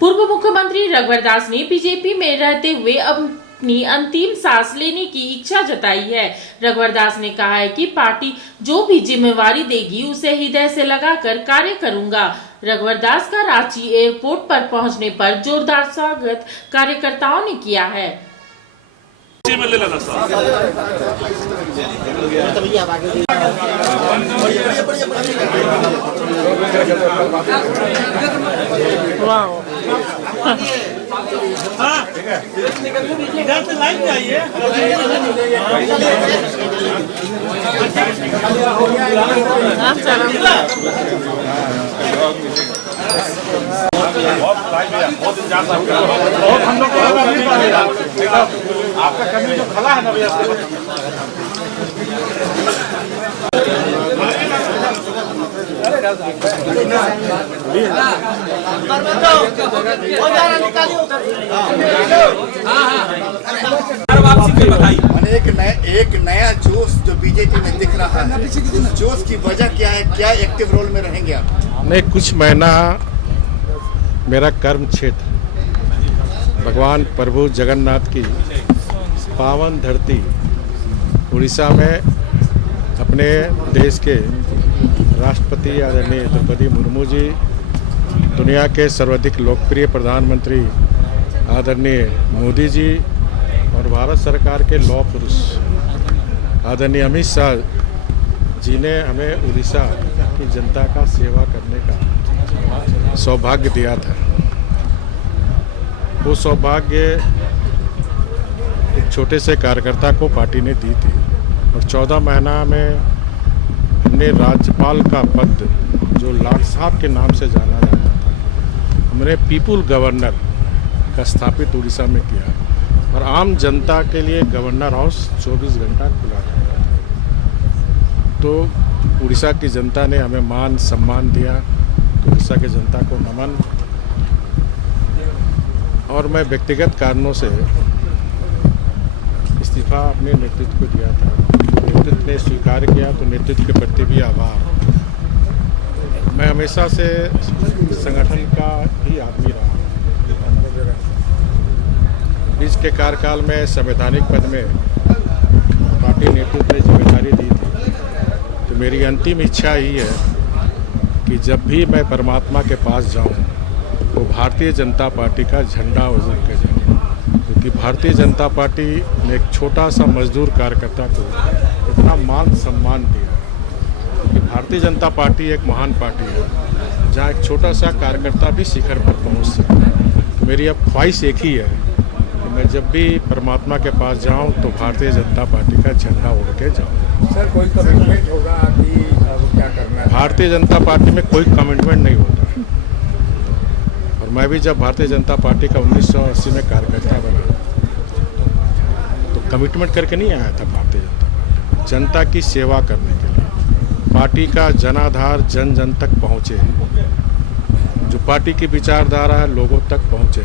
पूर्व मुख्यमंत्री रघुवर दास ने बीजेपी में रहते हुए अपनी अंतिम सांस लेने की इच्छा जताई है। रघुवर दास ने कहा है कि पार्टी जो भी जिम्मेवारी देगी उसे हृदय से लगाकर कार्य करूंगा। रघुवर दास का रांची एयरपोर्ट पर पहुंचने पर जोरदार स्वागत कार्यकर्ताओं ने किया है। इधर से लाइन चाहिए। हम लोग आपका कमी जो खला है ना भैया एक नया जोश जो बीजेपी में दिख रहा है, उस जोश की वजह क्या है? क्या एक्टिव रोल में रहेंगे आप? नहीं, कुछ महीना मेरा कर्म क्षेत्र भगवान प्रभु जगन्नाथ की पावन धरती उड़ीसा में अपने देश के राष्ट्रपति आदरणीय द्रौपदी मुर्मू जी, दुनिया के सर्वाधिक लोकप्रिय प्रधानमंत्री आदरणीय मोदी जी और भारत सरकार के लौह पुरुष आदरणीय अमित शाह जी ने हमें उड़ीसा की जनता का सेवा करने का सौभाग्य दिया था। वो सौभाग्य एक छोटे से कार्यकर्ता को पार्टी ने दी थी और 14 महीना में हमने राज्यपाल का पद जो लाट साहब के नाम से जाना जाता था, हमने पीपुल गवर्नर का स्थापित उड़ीसा में किया और आम जनता के लिए गवर्नर हाउस 24 घंटा खुला रहता था। तो उड़ीसा की जनता ने हमें मान सम्मान दिया, तो उड़ीसा की जनता को नमन। और मैं व्यक्तिगत कारणों से इस्तीफा अपने नेतृत्व को दिया था, नेतृत्व ने स्वीकार किया, तो नेतृत्व के प्रति भी आभार। मैं हमेशा से संगठन का ही आदमी रहा। बीच के कार्यकाल में संवैधानिक पद में पार्टी नेतृत्व ने जिम्मेदारी दी थी, तो मेरी अंतिम इच्छा ही है कि जब भी मैं परमात्मा के पास जाऊं तो भारतीय जनता पार्टी का झंडा उजल के जाऊं, क्योंकि भारतीय जनता पार्टी ने एक छोटा सा मजदूर कार्यकर्ता को इतना मान सम्मान दिया, क्योंकि भारतीय जनता पार्टी एक महान पार्टी है जहां एक छोटा सा कार्यकर्ता भी शिखर पर पहुंच सकता है। तो मेरी अब ख्वाहिश एक ही है कि मैं जब भी परमात्मा के पास जाऊं तो भारतीय जनता पार्टी का झंडा उड़ के जाऊं। सर, कोई कमिटमेंट होगा कि क्या करना है? भारतीय जनता पार्टी में कोई कमिटमेंट नहीं होता और मैं भी जब भारतीय जनता पार्टी का 1980 में कार्यकर्ता बना तो कमिटमेंट करके नहीं आया था भारतीय जनता पार्टी, जनता की सेवा करने के लिए। पार्टी का जनाधार जन जन तक पहुँचे, जो पार्टी की विचारधारा है लोगों तक पहुँचे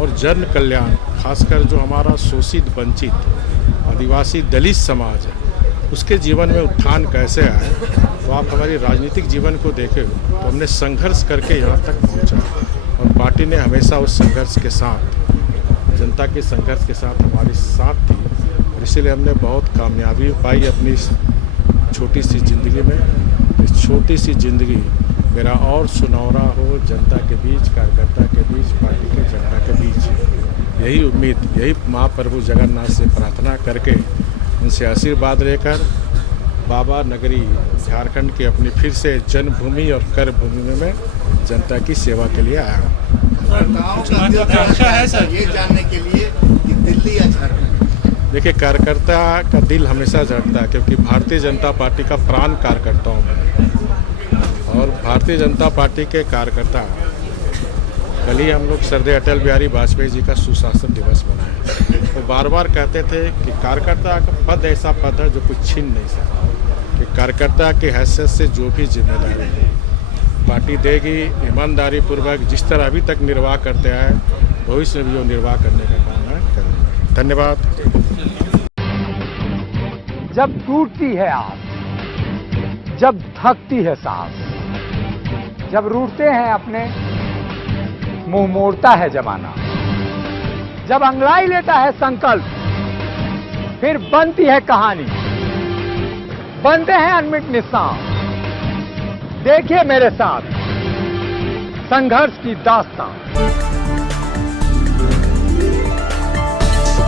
और जन कल्याण, खासकर जो हमारा शोषित वंचित आदिवासी दलित समाज है उसके जीवन में उत्थान कैसे आए। तो आप हमारी राजनीतिक जीवन को देखें तो हमने संघर्ष करके यहाँ तक पहुँचा और पार्टी ने हमेशा उस संघर्ष के साथ, जनता के संघर्ष के साथ हमारी साथ थी और इसीलिए हमने बहुत कामयाबी पाई अपनी छोटी सी ज़िंदगी में। इस छोटी सी ज़िंदगी मेरा और सुनहरा हो जनता के बीच, कार्यकर्ता के बीच, पार्टी के झंडा के बीच। यही उम्मीद, यही महाप्रभु जगन्नाथ से प्रार्थना करके उनसे आशीर्वाद लेकर बाबा नगरी झारखंड की अपनी फिर से जन्मभूमि और कर्मभूमि में मैं जनता की सेवा के लिए आया हूँ। है सर, ये जानने के लिए कि दिल्ली या झारखंड? देखिए, कार्यकर्ता का दिल हमेशा धड़कता है क्योंकि भारतीय जनता पार्टी का प्राण कार्यकर्ताओं में और भारतीय जनता पार्टी के कार्यकर्ता, कल ही हम लोग सरदार अटल बिहारी वाजपेयी जी का सुशासन दिवस मनाए। वो बार बार कहते थे कि कार्यकर्ता का पद ऐसा पद है जो कुछ छीन नहीं सकता, कि कार्यकर्ता की हैसियत से जो भी जिम्मेदारी है पार्टी देगी, ईमानदारी पूर्वक जिस तरह अभी तक निर्वाह करते आए भविष्य में भी वो निर्वाह करने का काम है करेंगे। धन्यवाद। जब टूटती है आस, जब थकती है सांस, जब रूठते हैं अपने मुंह मोड़ता है जमाना। जब अंगड़ाई लेता है संकल्प, फिर बनती है कहानी, बनते हैं अनमिट निशान। देखिए मेरे साथ संघर्ष की दास्तान।